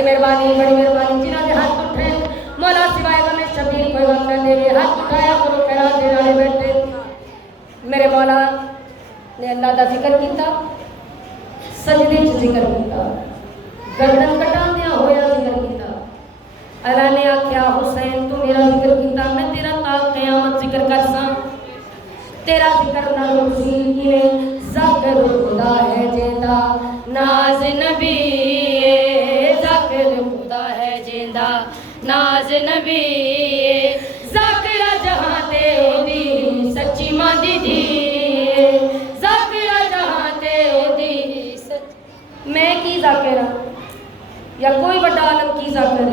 बड़ी मेहरबानी जिन्हों ने हाथ उठे मौला सिवाय गमे शबीर कोई वक्त न देवे हाथ उठाया करो खैरात देने वाले बैठे मेरे मौला ने अल्लाह का जिक्र किया सजदे च जिक्र किया गर्दन कटांदिया होया जिक्र किया अल्लाह ने आख्या हुसैन तू मेरा जिक्र किया मैं तेरा ताल क़यामत जिक्र कर सा तेरा जिक्र ना रुसी किए ज़ाकिर खुदा है जिंदा नाज नबी ज़ाकिर खुदा है जिंदा नाज नबी ज़ाकिर जहां ते ओदी सच्ची मां दी ज़ाकिर जहां ते ओदी मैं की ज़ाकिर या कोई बड़ा आलम की ज़ाकिर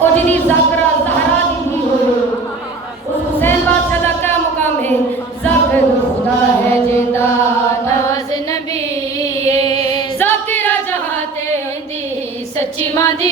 ओ जिदी ज़ाकिरा ज़हरा दी हो उस हुसैन बादशाह का क्या मुकाम है ज़ाकिर खुदा है जिंदा नाज नबी ज़ाकिर जहां ते ओदी सच्ची मां दी